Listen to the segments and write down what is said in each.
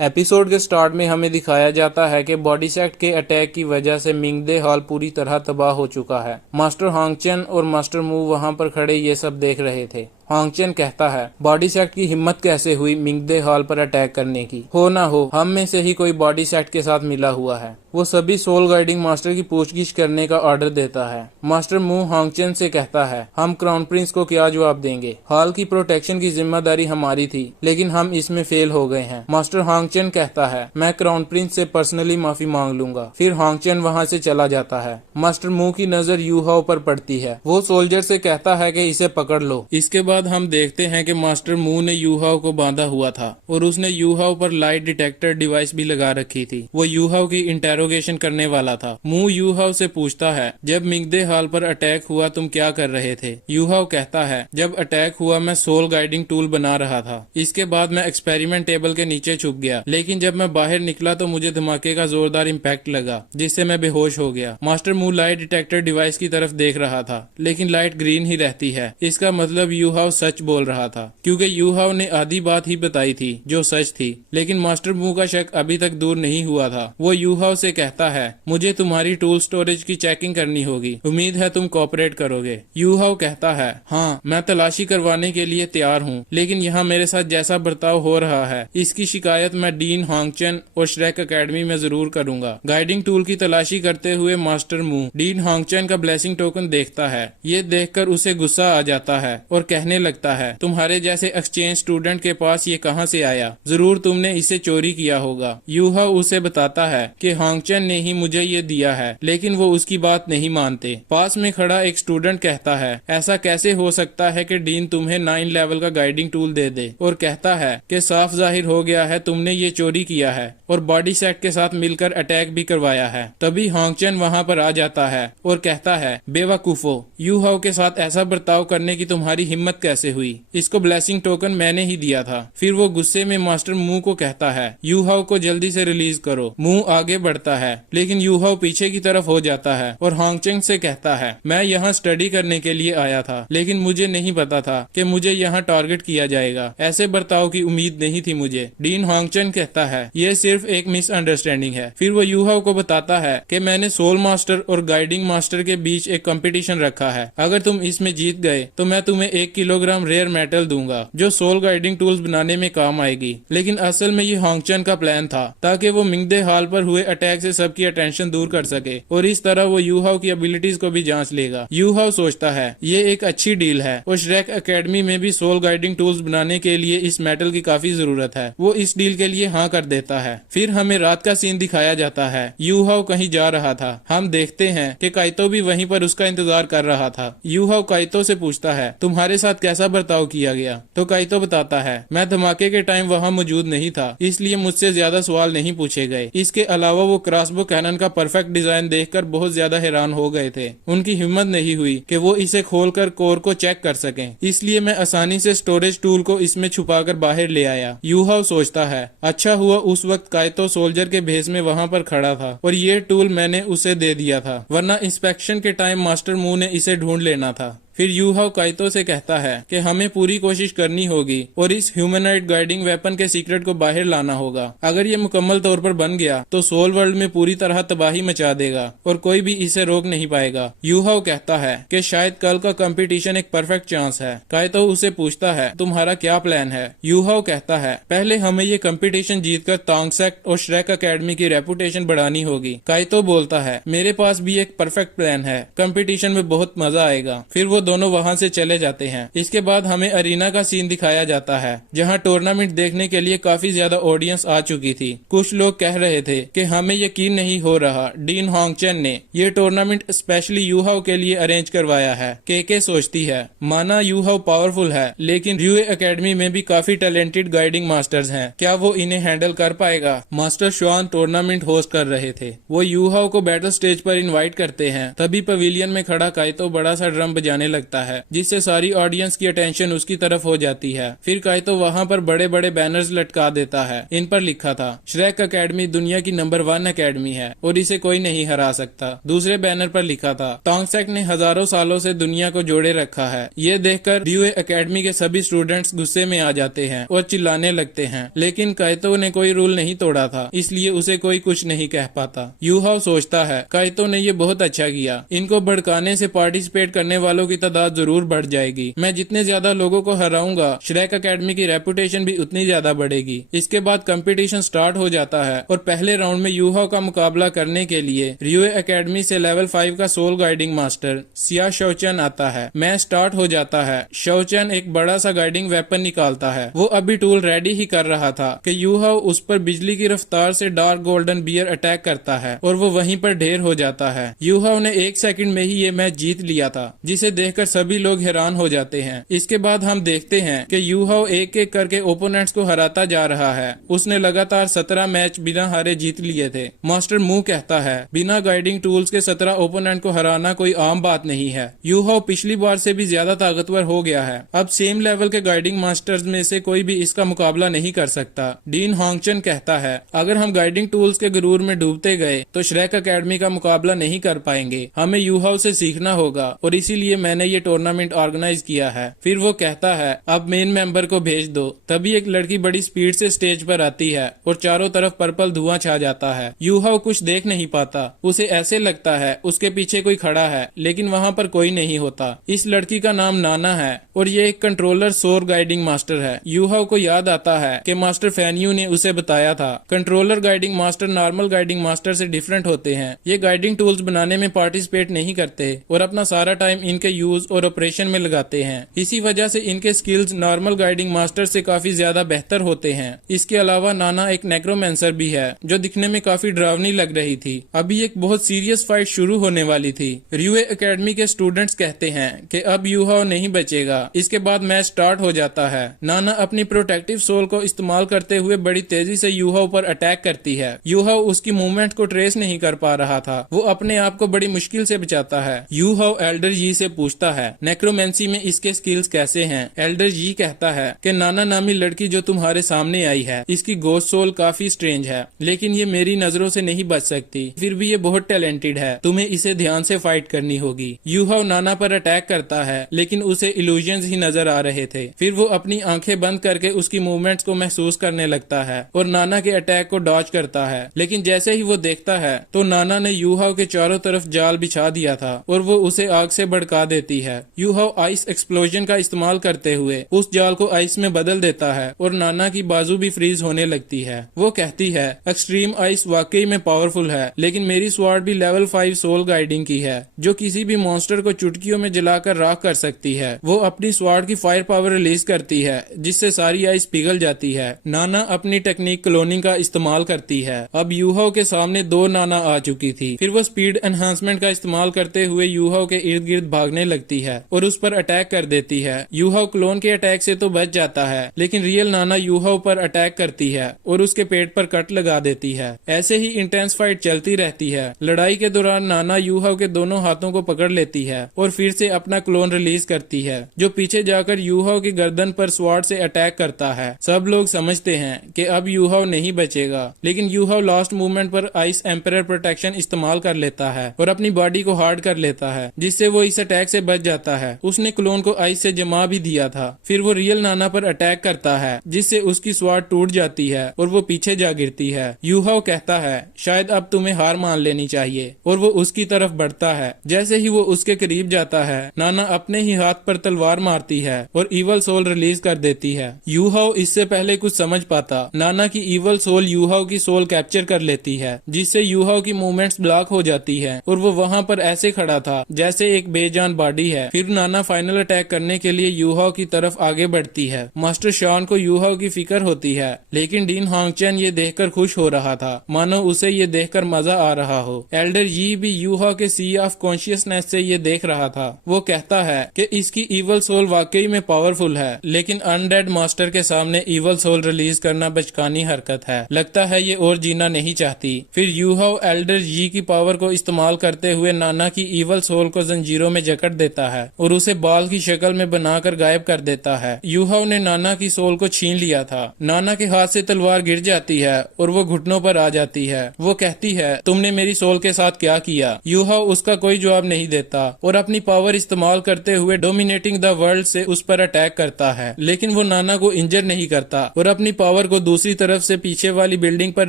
Episode के start में हमें दिखाया जाता है कि बॉडी सेक्ट के अटैक की वजह से मिंगदे हॉल पूरी तरह तबाह हो चुका है। मास्टर हांगचन और मास्टर मू वहां पर खड़े ये सब देख रहे थे। हांगचन कहता है, बॉडी सेक्ट की हिम्मत कैसे हुई मिंगदे हॉल पर अटैक करने की? हो ना हो हम में से ही कोई बॉडी सेक्ट के साथ मिला हुआ है। वो सभी सोल गाइडिंग मास्टर की पूछगिछ करने का ऑर्डर देता है। मास्टर मू हांगचन से कहता है, हम क्राउन प्रिंस को क्या जवाब देंगे? हॉल की प्रोटेक्शन की जिम्मेदारी हमारी थी, लेकिन हम इसमें फेल हो गए हैं। मास्टर हांगचन कहता है, मैं क्राउन प्रिंस से पर्सनली माफी मांग लूंगा। फिर हांगचन वहां से चला जाता है। मास्टर मू की नजर यूहाओ पर पड़ती है। वो सोल्जर से कहता है कि इसे पकड़ लो। इसके बाद हम देखते हैं कि मास्टर मू ने यूहाओ को बांधा हुआ था और उसने यूहाओ पर लाइट डिटेक्टर डिवाइस भी लगा रखी थी। वो यूहाओ की इंटेरोगेशन करने वाला था। मू यूहाओ से पूछता है, जब मिंगदे हॉल पर अटैक हुआ तुम क्या कर रहे थे? यूहाओ कहता है, जब अटैक हुआ मैं सोल गाइडिंग टूल बना रहा था। इसके बाद मैं एक्सपेरिमेंट टेबल के नीचे छुप गया, लेकिन जब मैं बाहर निकला तो मुझे धमाके का जोरदार इम्पैक्ट लगा, जिससे मैं बेहोश हो गया। मास्टर मू लाइट डिटेक्टर डिवाइस की तरफ देख रहा था, लेकिन लाइट ग्रीन ही रहती है। इसका मतलब यूहाओ सच बोल रहा था, क्योंकि यूहाओ ने आधी बात ही बताई थी जो सच थी। लेकिन मास्टर मू का शक अभी तक दूर नहीं हुआ था। वो यूहाओ से कहता है, मुझे तुम्हारी टूल स्टोरेज की चेकिंग करनी होगी, उम्मीद है तुम कोऑपरेट करोगे। यूहाओ कहता है, हाँ मैं तलाशी करवाने के लिए तैयार हूँ, लेकिन यहाँ मेरे साथ जैसा बर्ताव हो रहा है इसकी शिकायत मैं डीन हांगचन और श्रेक एकेडमी में जरूर करूंगा। गाइडिंग टूल की तलाशी करते हुए मास्टर मू डीन हांगचन का ब्लेसिंग टोकन देखता है। ये देखकर उसे गुस्सा आ जाता है और कहने लगता है, तुम्हारे जैसे एक्सचेंज स्टूडेंट के पास ये कहां से आया? जरूर तुमने इसे चोरी किया होगा। यूहाओ उसे बताता है कि हांगचन ने ही मुझे ये दिया है, लेकिन वो उसकी बात नहीं मानते। पास में खड़ा एक स्टूडेंट कहता है, ऐसा कैसे हो सकता है कि डीन तुम्हें 9 लेवल का गाइडिंग टूल दे दे? और कहता है कि साफ जाहिर हो गया है तुमने ये चोरी किया है और बॉडी सेट के साथ मिलकर अटैक भी करवाया है। तभी हांगचन वहां पर आ जाता है और कहता है, बेवकूफो, यूहाओ के साथ ऐसा बर्ताव करने की तुम्हारी हिम्मत कैसे हुई? इसको ब्लेसिंग टोकन मैंने ही दिया था। फिर वो गुस्से में मास्टर मू को कहता है, यूहाओ को जल्दी से रिलीज करो। मू आगे बढ़ता है, लेकिन यूहाओ पीछे की तरफ हो जाता है और हांगचन से कहता है, मैं यहाँ स्टडी करने के लिए आया था, लेकिन मुझे नहीं पता था कि मुझे यहाँ टारगेट किया जाएगा। ऐसे बर्ताव की उम्मीद नहीं थी मुझे। डीन हांगचन कहता है, ये सिर्फ एक मिसअंडरस्टैंडिंग है। फिर वो यूहाओ को बताता है कि मैंने सोल मास्टर और गाइडिंग मास्टर के बीच एक कंपटीशन रखा है। अगर तुम इसमें जीत गए तो मैं तुम्हें 1 किलोग्राम रेयर मेटल दूंगा, जो सोल गाइडिंग टूल्स बनाने में काम आएगी। लेकिन असल में ये हांगचन का प्लान था, ताकि वो मिंगदे हॉल पर हुए अटैक से सबकी अटेंशन दूर कर सके और इस तरह वो यूहाओ की एबिलिटीज को भी जांच लेगा। यूहाओ सोचता है, ये एक अच्छी डील है और श्रेक एकेडमी में भी सोल गाइडिंग टूल्स बनाने के लिए इस मेटल की काफी जरूरत है। वो इस डील के लिए हाँ कर देता है। फिर हमें रात का सीन दिखाया जाता है। यूहाओ कहीं जा रहा था। हम देखते हैं कि काइतो भी वहीं पर उसका इंतजार कर रहा था। यूहाओ काइतो से पूछता है, तुम्हारे साथ कैसा बर्ताव किया गया? तो काइतो बताता है, मैं धमाके के टाइम वहाँ मौजूद नहीं था, इसलिए मुझसे ज्यादा सवाल नहीं पूछे गए। इसके अलावा वो क्रॉसबो कैनन का परफेक्ट डिजाइन देखकर बहुत ज्यादा हैरान हो गए थे। उनकी हिम्मत नहीं हुई कि वो इसे खोलकर कोर को चेक कर सकें, इसलिए मैं आसानी से स्टोरेज टूल को इसमें छुपाकर बाहर ले आया। यूहाओ सोचता है, अच्छा हुआ उस वक्त काइतो सोल्जर के भेस में वहाँ पर खड़ा था और ये टूल मैंने उसे दे दिया था, वरना इंस्पेक्शन के टाइम मास्टर मू ने इसे ढूंढ लेना था। फिर यूहाओ काइतो से कहता है कि हमें पूरी कोशिश करनी होगी और इस ह्यूमनॉइड गाइडिंग वेपन के सीक्रेट को बाहर लाना होगा। अगर ये मुकम्मल तौर पर बन गया तो सोल वर्ल्ड में पूरी तरह तबाही मचा देगा और कोई भी इसे रोक नहीं पाएगा। यूहाओ कहता है कि शायद कल का कंपटीशन एक परफेक्ट चांस है। काइतो उसे पूछता है, तुम्हारा क्या प्लान है? यूहाओ कहता है, पहले हमें ये कंपटीशन जीतकर तांग सेक्ट और श्रेक एकेडमी की रेपुटेशन बढ़ानी होगी। काइतो बोलता है, मेरे पास भी एक परफेक्ट प्लान है, कंपटीशन में बहुत मजा आएगा। फिर वो दोनों वहां से चले जाते हैं। इसके बाद हमें अरीना का सीन दिखाया जाता है, जहां टूर्नामेंट देखने के लिए काफी ज्यादा ऑडियंस आ चुकी थी। कुछ लोग कह रहे थे कि हमें यकीन नहीं हो रहा डीन हांगचन ने ये टूर्नामेंट स्पेशली यूहाओ के लिए अरेंज करवाया है। के सोचती है, माना यूहाओ पावरफुल है, लेकिन रियो एकेडमी में भी काफी टैलेंटेड गाइडिंग मास्टर्स हैं, क्या वो इन्हें हैंडल कर पाएगा? मास्टर श्वान टूर्नामेंट होस्ट कर रहे थे। वो यूहाओ को बैटल स्टेज पर इनवाइट करते हैं। तभी पवेलियन में खड़ा काइतो बड़ा सा ड्रम बजाने लगता है, जिससे सारी ऑडियंस की अटेंशन उसकी तरफ हो जाती है। फिर काइतो वहाँ पर बड़े बड़े बैनर्स लटका देता है। इन पर लिखा था, श्रेक अकेडमी दुनिया की नंबर 1 अकेडमी है और इसे कोई नहीं हरा सकता। दूसरे बैनर पर लिखा था, टोंगसेक ने हजारों सालों से दुनिया को जोड़े रखा है। ये देखकर रियुए अकेडमी के सभी स्टूडेंट्स गुस्से में आ जाते हैं और चिल्लाने लगते हैं, लेकिन काइतो ने कोई रूल नहीं तोड़ा था, इसलिए उसे कोई कुछ नहीं कह पाता। यूहाओ सोचता है, काइतो ने ये बहुत अच्छा किया, इनको भड़काने से पार्टिसिपेट करने वालों की तादाद जरूर बढ़ जाएगी। मैं जितने ज्यादा लोगों को हराऊंगा, श्रेक अकेडमी की रेपुटेशन भी उतनी ज्यादा बढ़ेगी। इसके बाद कंपटीशन स्टार्ट हो जाता है और पहले राउंड में यूहाओ का मुकाबला करने के लिए रियुए अकेडमी से लेवल 5 का सोल गाइडिंग मास्टर सिया शोचन आता है। मैच स्टार्ट हो जाता है। शोचन एक बड़ा सा गाइडिंग वेपन निकालता है। वो अभी टूल रेडी ही कर रहा था कि यूहाओ उस पर बिजली की रफ्तार से डार्क गोल्डन बियर अटैक करता है और वो वहीं पर ढेर हो जाता है। यूहाओ ने 1 सेकंड में ही ये मैच जीत लिया था, जिसे देखकर सभी लोग हैरान हो जाते हैं। इसके बाद हम देखते हैं कि यूहाओ एक एक करके ओपोनेंट्स को हराता जा रहा है। उसने लगातार 17 मैच बिना हारे जीत लिए थे। मास्टर मू कहता है, बिना गाइडिंग टूल्स के 17 ओपोनेंट को हराना कोई आम बात नहीं है। यूहाओ पिछली बार से भी ज्यादा ताकतवर हो गया है। अब सेम लेवल के गाइडिंग मास्टर्स में से कोई भी इसका मुकाबला नहीं कर सकता। डीन होंगचन कहता है, अगर हम गाइडिंग टूल्स के गुरूर में डूबते गए तो श्रेक अकेडमी का मुकाबला नहीं कर पाएंगे। हमें यूहाओ से सीखना होगा और इसीलिए मैंने ये टूर्नामेंट ऑर्गेनाइज किया है। फिर वो कहता है, अब मेन मेंबर को भेज दो। तभी एक लड़की बड़ी स्पीड से स्टेज पर आती है और चारों तरफ पर्पल धुआं छा जाता है। यूहाओ कुछ देख नहीं पाता। उसे ऐसे लगता है उसके पीछे कोई खड़ा है, लेकिन वहाँ पर कोई नहीं होता। इस लड़की का नाम नाना है और ये एक कंट्रोलर सोर गाइडिंग मास्टर है। यूहाओ को याद आता है कि मास्टर फैन्यू ने उसे बताया था, controller guiding master normal guiding master से डिफरेंट होते हैं। ये गाइडिंग टूल्स बनाने में पार्टिसिपेट नहीं करते और अपना सारा टाइम इनके यूज और ऑपरेशन में लगाते हैं। इसी वजह से इनके स्किल्स नॉर्मल गाइडिंग मास्टर से काफी ज्यादा बेहतर होते हैं। इसके अलावा नाना एक नेक्रोमेंसर भी है, जो दिखने में काफी डरावनी लग रही थी। अभी एक बहुत सीरियस फाइट शुरू होने वाली थी। रियुए अकेडमी के स्टूडेंट्स कहते हैं कि अब यूहाओ नहीं बचेगा। इसके बाद मैच स्टार्ट हो जाता है। नाना अपनी प्रोटेक्टिव सोल को इस्तेमाल करते हुए बड़ी तेजी से यूहाओ पर अटैक करती है। यूहाओ उसकी मूवमेंट को ट्रेस नहीं कर पा रहा था। वो अपने आप को बड़ी मुश्किल से बचाता है। यूहाओ एल्डर जी से पूछता है, नेक्रोमेंसी में इसके स्किल्स कैसे हैं? एल्डर जी कहता है कि नाना नामी लड़की जो तुम्हारे सामने आई है, इसकी गोस्ट सोल काफी स्ट्रेंज है, लेकिन ये मेरी नजरों से नहीं बच सकती। फिर भी ये बहुत टैलेंटेड है, तुम्हें इसे ध्यान से फाइट करनी होगी। यूहाओ नाना पर अटैक करता है, लेकिन उसे इल्यूजन्स ही नजर आ रहे थे। फिर वो अपनी आंखें बंद करके उसकी मूवमेंट्स को महसूस करने लगता है और नाना के अटैक को डॉज करता है। लेकिन जैसे ही वो देखता है तो नाना ने यूहाओ के चारों तरफ जाल बिछा दिया था और वो उसे आग से भड़का देती है। यूहाओ आइस एक्सप्लोजन का इस्तेमाल करते हुए उस जाल को आइस में बदल देता है और नाना की बाजू भी फ्रीज होने लगती है। वो कहती है, एक्सट्रीम आइस वाकई में पावरफुल है, लेकिन मेरी स्वॉर्ड भी लेवल 5 सोल गाइडिंग की है, जो किसी भी मॉन्स्टर को चुटकियों में जलाकर राख कर सकती है। वो अपनी स्वॉर्ड की फायर पावर रिलीज करती है, जिससे सारी आइस पिघल जाती है। नाना अपनी टेक्निक क्लोनिंग का इस्तेमाल करती है। अब यूहाओ के सामने 2 नाना आ चुकी थी। फिर वो स्पीड एनहांसमेंट का इस्तेमाल करते हुए यूहाओ के इर्द गिर्द भागने लगती है और उस पर अटैक कर देती है। यूहाओ क्लोन के अटैक से तो बच जाता है, लेकिन रियल नाना यूहाओ पर अटैक करती है और उसके पेट पर कट लगा देती है। ऐसे ही इंटेंस फाइट चलती रहती है। लड़ाई के दौरान नाना यूहाओ के दोनों हाथों को पकड़ लेती है और फिर से अपना क्लोन रिलीज करती है, जो पीछे जाकर यूहाओ की गर्दन पर स्वॉर्ड से अटैक करता है। सब लोग समझते हैं कि अब यूहाओ नहीं बचेगा, लेकिन यूहाओ लास्ट मूवमेंट पर आइस एम्परर प्रोटेक्शन इस्तेमाल कर लेता है और अपनी बॉडी को हार्ड कर लेता है, जिससे वो इस अटैक से बच जाता है। उसने क्लोन को आइस से जमा भी दिया था। फिर वो रियल नाना पर अटैक करता है, जिससे उसकी स्वॉर्ड टूट जाती है और वो पीछे जा गिरती है। यूहाओ कहता है, शायद अब तुम्हें हार मान लेनी चाहिए, और वो उसकी तरफ बढ़ता है। जैसे ही वो उसके करीब जाता है, नाना अपने ही हाथ पर तलवार मारती है और ईवल सोल रिलीज कर देती है। यूहाओ इससे पहले कुछ समझ पाता, नाना की ईवल सोल यूहाओ की सोल कैप्चर कर लेती है, जिससे यूहाओ की मूवमेंट्स ब्लॉक हो जाती है और वो वहाँ पर ऐसे खड़ा था जैसे एक बेजान बॉडी है। फिर नाना फाइनल अटैक करने के लिए यूहाओ की तरफ आगे बढ़ती है। मास्टर शॉन को यूहाओ की फिक्र होती है, लेकिन डीन होंगचन ये देखकर खुश हो रहा था, मानो उसे ये देखकर मजा आ रहा हो। एल्डर यी भी यूहाओ के सी ऑफ कॉन्शियसनेस से ये देख रहा था। वो कहता है कि इसकी ईवल सोल वाकई में पावरफुल है, लेकिन अनडेड मास्टर के सामने ईवल सोल रिलीज करना बचकानी हरकत है। लगता है ये और जीना नहीं चाहती। फिर यूहाओ एल्डर यी की पावर को इस्तेमाल करते हुए नाना की ईवल सोल को जंजीरों में जकड़ लेता है और उसे बाल की शक्ल में बनाकर गायब कर देता है। यूहाओ ने नाना की सोल को छीन लिया था। नाना के हाथ से तलवार गिर जाती है और वो घुटनों पर आ जाती है। वो कहती है, तुमने मेरी सोल के साथ क्या किया? यूहाओ उसका कोई जवाब नहीं देता और अपनी पावर इस्तेमाल करते हुए डोमिनेटिंग द वर्ल्ड से उस पर अटैक करता है, लेकिन वो नाना को इंजर नहीं करता और अपनी पावर को दूसरी तरफ से पीछे वाली बिल्डिंग पर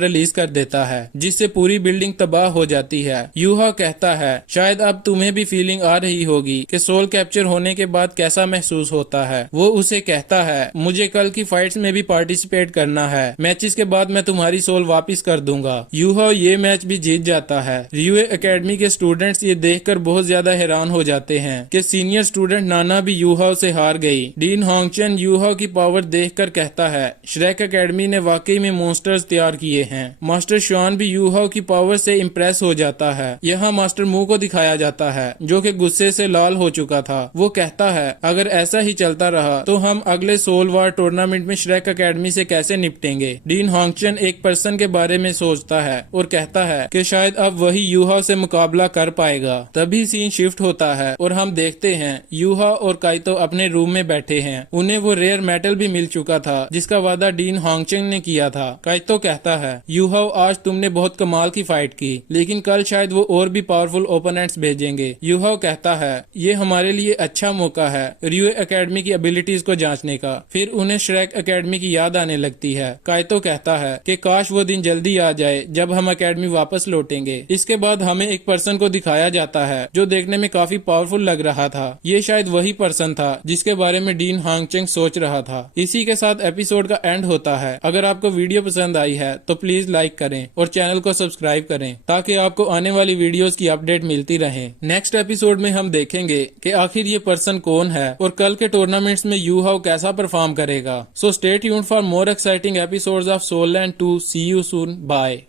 रिलीज कर देता है, जिससे पूरी बिल्डिंग तबाह हो जाती है। यूहाओ कहता है, शायद अब तुम्हें भी फीलिंग आ रही होगी कि सोल कैप्चर होने के बाद कैसा महसूस होता है। वो उसे कहता है, मुझे कल की फाइट्स में भी पार्टिसिपेट करना है। मैचेस के बाद मैं तुम्हारी सोल वापस कर दूंगा। यूहाओ ये मैच भी जीत जाता है। रियुए एकेडमी के स्टूडेंट्स ये देखकर बहुत ज्यादा हैरान हो जाते हैं कि सीनियर स्टूडेंट नाना भी यूहाओ से हार गई। डीन होंगचन यूहाओ की पावर देखकर कहता है, श्रेक एकेडमी ने वाकई में मॉन्स्टर्स तैयार किए हैं। मास्टर श्वान भी यूहाओ की पावर से इम्प्रेस हो जाता है। यहाँ मास्टर मू को दिखाया जाता है जो कि गुस्से से लाल हो चुका था। वो कहता है, अगर ऐसा ही चलता रहा तो हम अगले सोल वार टूर्नामेंट में श्रेक एकेडमी से कैसे निपटेंगे। डीन होंगचन एक पर्सन के बारे में सोचता है और कहता है कि शायद अब वही यूहाओ से मुकाबला कर पाएगा। तभी सीन शिफ्ट होता है और हम देखते हैं यूहाओ और काइतो अपने रूम में बैठे हैं। उन्हें वो रेयर मेटल भी मिल चुका था जिसका वादा डीन होंगचन ने किया था। काइतो कहता है, यूहाओ आज तुमने बहुत कमाल की फाइट की, लेकिन कल शायद वो और भी पावरफुल ओपोनेंट्स भेजेंगे। यूहाओ कहता है, ये हमारे लिए अच्छा मौका है रियुए एकेडमी की एबिलिटीज को जांचने का। फिर उन्हें श्रेक एकेडमी की याद आने लगती है। काइतो कहता है कि काश वो दिन जल्दी आ जाए जब हम एकेडमी वापस लौटेंगे। इसके बाद हमें एक पर्सन को दिखाया जाता है जो देखने में काफी पावरफुल लग रहा था। ये शायद वही पर्सन था जिसके बारे में डीन होंगचन सोच रहा था। इसी के साथ एपिसोड का एंड होता है। अगर आपको वीडियो पसंद आई है तो प्लीज लाइक करें और चैनल को सब्सक्राइब करें ताकि आपको आने वाली वीडियोस की अपडेट मिलती रहे। नेक्स्ट एपिसोड में हम देखेंगे कि आखिर ये पर्सन कौन है और कल के टूर्नामेंट्स में यूहाओ कैसा परफॉर्म करेगा। So stay tuned for more exciting episodes of Soul Land 2। See you soon. Bye.